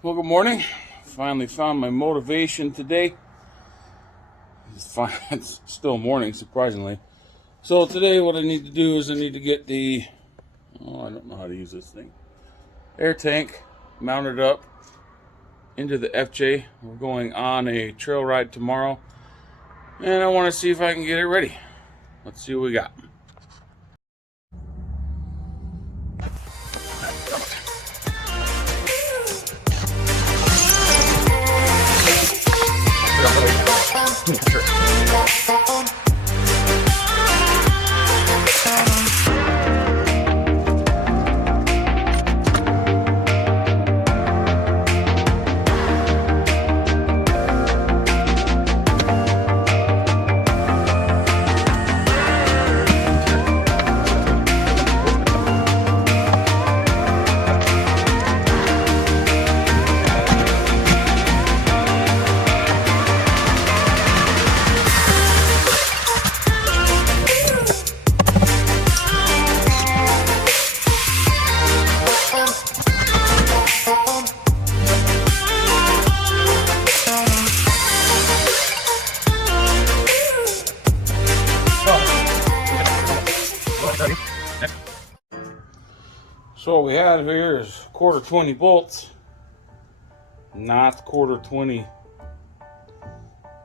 Well, good morning. Finally found my motivation today. It's still morning, surprisingly. So today what I need to do is I need to get the, I don't know how to use this thing, air tank mounted up into the FJ. We're going on a trail ride tomorrow, and I want to see if I can get it ready. Let's see what we got. So what we have here is quarter 20 bolts, not quarter 20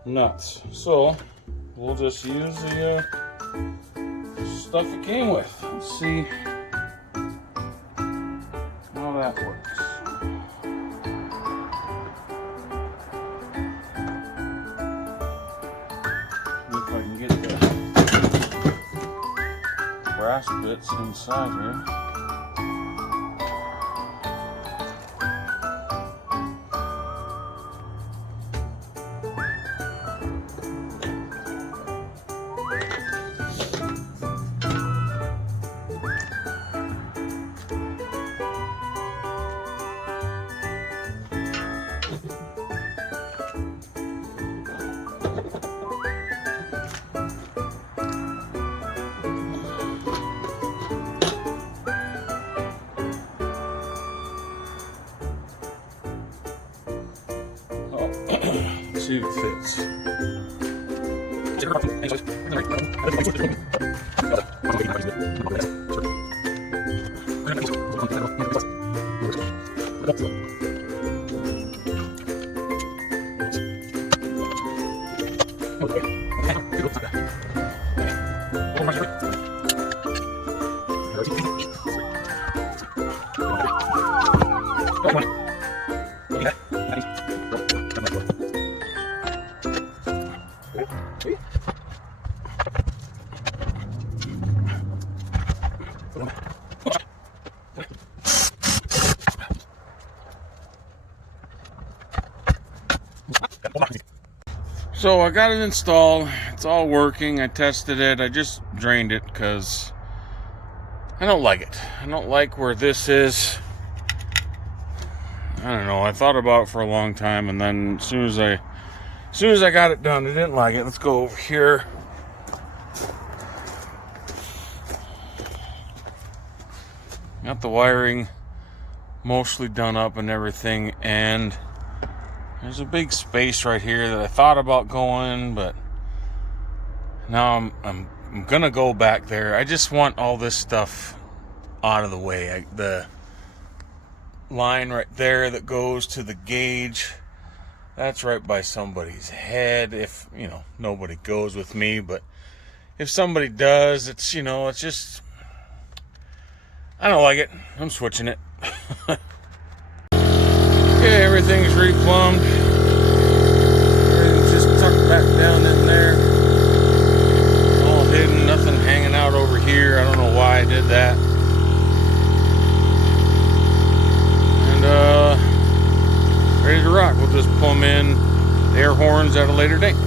nuts. So we'll just use the stuff it came with. Let's see how that works. See if I can get the brass bits inside here. Let's see if it fits. So I got it installed. It's all working. I tested it. I just drained it because I don't like it. I don't like where this is. I don't know. I thought about it for a long time, and then as soon as I got it done, I didn't like it. Let's go over here. Got the wiring mostly done up and everything, and there's a big space right here that I thought about going, but now I'm gonna go back there. I just want all this stuff out of the way. The line right there that goes to the gauge, that's right by somebody's head. If nobody goes with me, but if somebody does, it's just, I don't like it. I'm switching it. Okay, everything's replumbed. Everything's just tucked back down in there. All hidden, nothing hanging out over here. I don't know why I did that. And ready to rock. We'll just plumb in air horns at a later date.